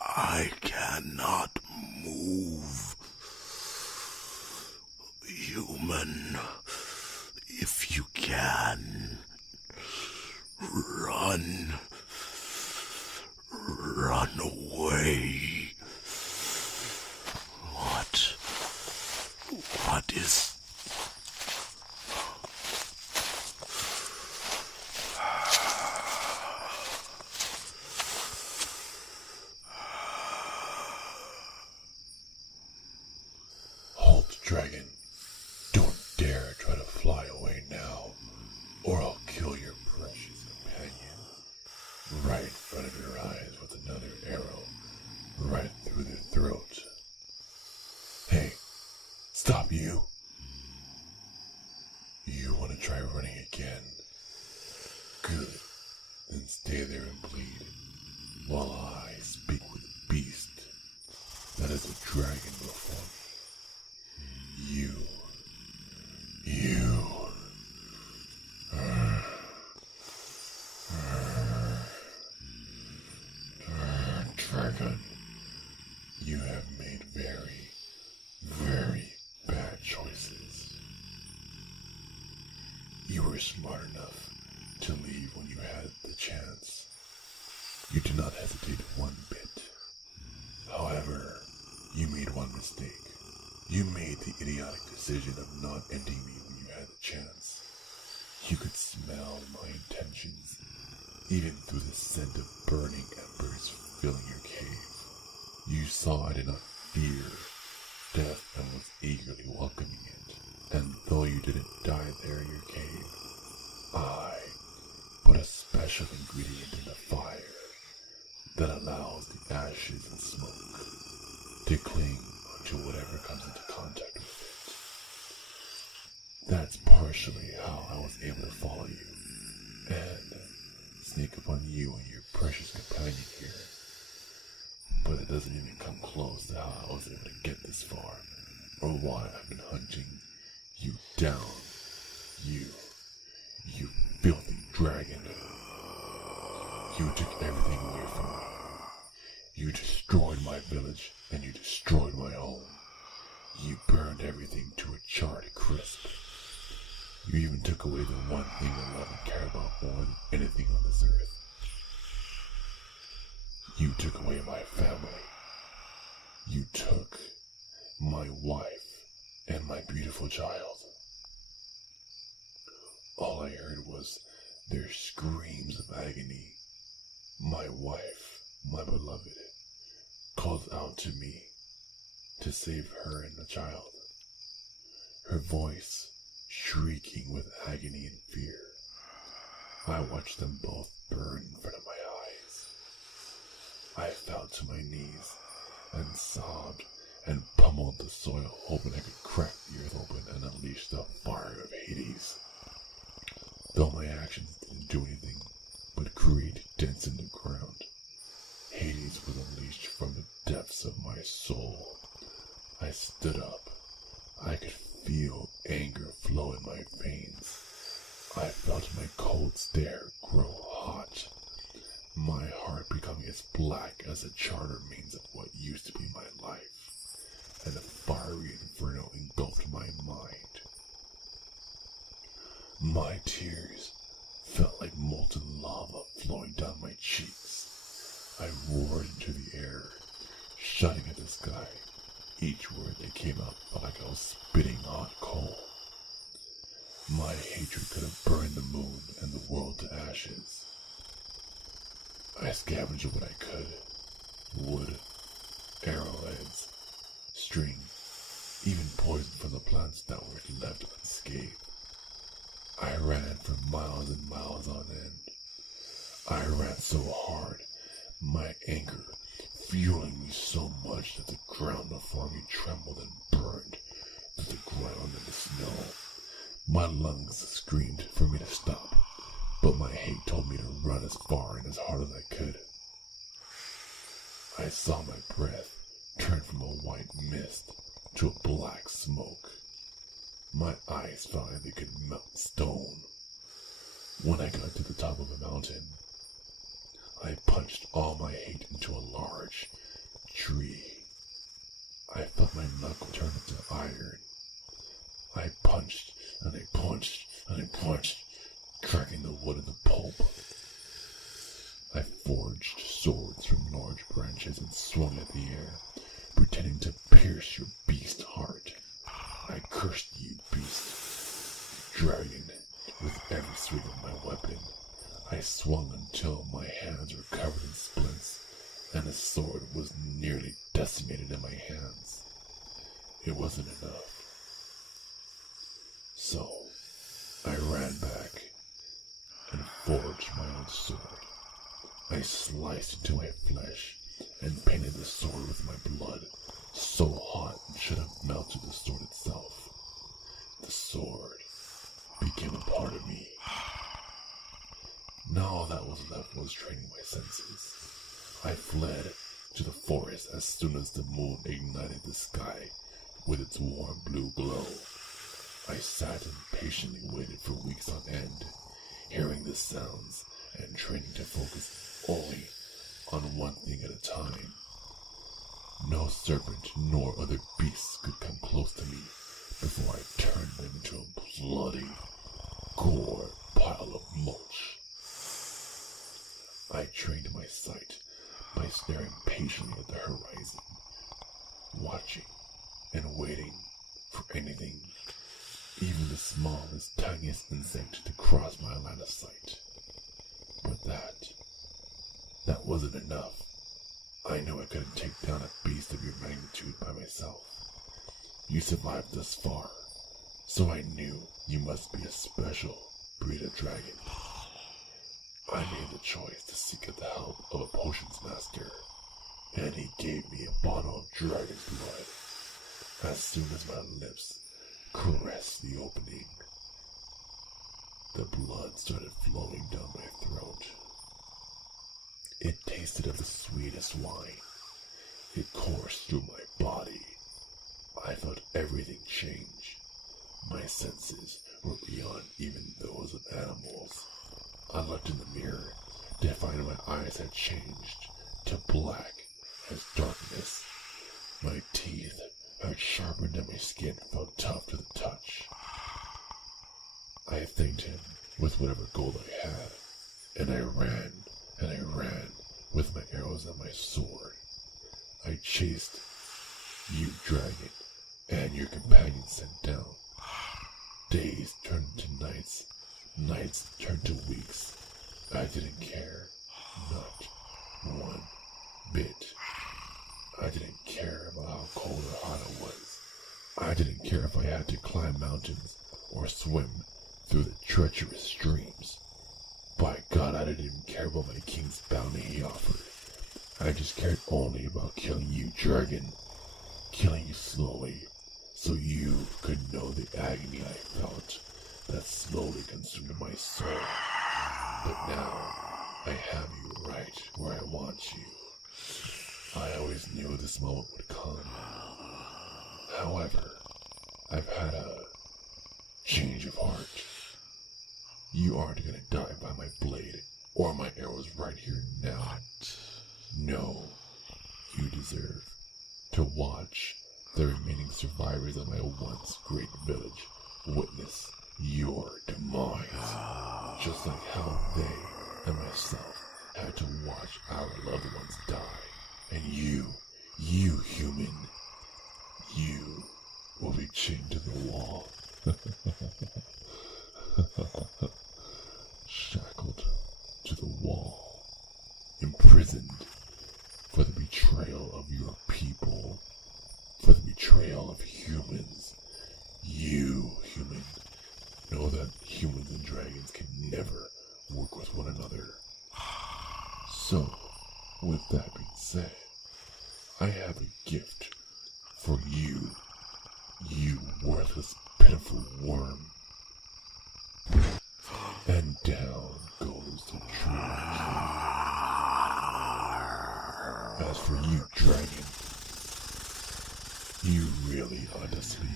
I cannot move. Human, if you can, run away. What is... Halt, dragon. Don't dare try to fly away now, or I'll kill your precious companion right in front of your eyes with another arrow right through their throat. Hey, stop you. You want to try running again? Good. Then stay there and bleed while I speak with the beast that is a dragon before me. You. Dragon, you have made very, very bad choices. You were smart enough to leave when you had the chance. You did not hesitate one bit. However, you made one mistake. You made the idiotic decision of not ending me when you had the chance. You could smell my intentions, even through the scent of burning embers filling your cave. You saw I did not fear death and was eagerly welcoming it. And though you didn't die there in your cave, I put a special ingredient in the fire that allows the ashes and smoke to cling to whatever comes into contact with it. That's partially how I was able to follow you and sneak upon you and your precious companion here. But it doesn't even come close to how I was able to get this far, or why I've been hunting you down. You filthy dragon. You took everything away from me. You destroyed my village, and you destroyed my home. You burned everything to a charred crisp. You even took away the one thing I love and care about more than anything on this earth. You took away my family. You took my wife and my beautiful child. All I heard was their screams of agony. My wife, my beloved, called out to me to save her and the child. Her voice shrieking with agony and fear. I watched them both burn in front of my eyes. I fell to my knees and sobbed and pummeled the soil, hoping I could crack the earth open and unleash the fire of Hades. Though my actions didn't do anything but create dents in the ground, Hades was unleashed from the depths of my soul. I stood up. I could feel anger flow in my veins. I felt my cold stare grow hot, my heart becoming as black as the charter remains of what used to be my life, and a fiery inferno engulfed my mind. My tears felt like molten lava flowing down my cheeks. I roared into the air, shouting at the sky. Each word that came out felt like I was spitting hot coal. My hatred could have burned the moon and the world to ashes. I scavenged what I could. Wood, arrowheads, string, even poison from the plants that were left unscathed. I ran for miles and miles on end. I ran so hard, my anger fueling me so much that the ground before me trembled and burned to the ground and the snow. My lungs screamed for me to stop, but my hate told me to run as far and as hard as I could. I saw my breath turn from a white mist to a black smoke. My eyes felt like they could melt stone. When I got to the top of a mountain, I I punched all my hate into a large tree. I felt my knuckle turn into iron. I punched and I punched and I punched, cracking the wood in the pulp. I forged swords from large branches and swung at the air, pretending to pierce your beast heart. I cursed you, beast, dragging with every swing of my weapon. I swung until my hands were covered in splints, and the sword was nearly decimated in my hands. It wasn't enough. So, I ran back and forged my own sword. I sliced into my flesh and painted the sword with my blood, so hot it should have melted the sword itself. The sword became a part of me. Now all that was left was training my senses. I fled to the forest as soon as the moon ignited the sky with its warm blue glow. I sat and patiently waited for weeks on end, hearing the sounds and training to focus only on one thing at a time. No serpent nor other beasts could come close to me before I turned them into a bloody, gore pile of mulch. I trained my sight by staring patiently at the horizon, watching and waiting for anything, even the smallest, tiniest insect, to cross my line of sight. But that wasn't enough. I knew I couldn't take down a beast of your magnitude by myself. You survived thus far, so I knew you must be a special breed of dragon. I made the choice to seek out the help of a potions master, and he gave me a bottle of dragon's blood. As soon as my lips caressed the opening, the blood started flowing down my throat. It tasted of the sweetest wine. It coursed through my body. I felt everything change. My senses were beyond even those of animals. I looked in the mirror to find my eyes had changed to black as darkness. My teeth had sharpened and my skin felt tough to the touch. I thanked him with whatever gold I had, and I ran with my arrows and my sword. I chased you, dragon, and your companions sent down. Days turned into nights, nights turned to weeks. I didn't care, not one bit. I didn't care about how cold or hot it was. I didn't care if I had to climb mountains or swim through the treacherous streams. By God, I didn't even care about my king's bounty he offered. I just cared only about killing you, dragon. Killing you slowly, so you could know the agony I felt that slowly consumed my soul. But now, I have you right where I want you. I always knew this moment would come. However, I've had a change of heart. You aren't gonna die by my blade or my arrows right here now. No, you deserve to watch the remaining survivors of my once great village witness your demise. Just like how they and myself had to watch our loved ones die. And you human, you will be chained to the wall. Shackled to the wall. Imprisoned for the betrayal of your people. For the betrayal of humans. You, human, know that humans and dragons can never work with one another. So, with that being said, I have a gift for you, you worthless, pitiful worm. And down goes the true king. As for you, dragon, you really ought to sleep.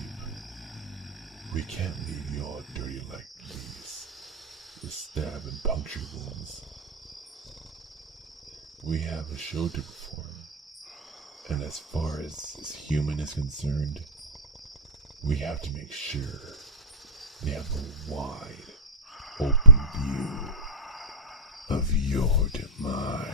We can't leave you all dirty like these, with stab and puncture wounds. We have a show to perform. And as far as this human is concerned, we have to make sure they have a wide, open view of your demise.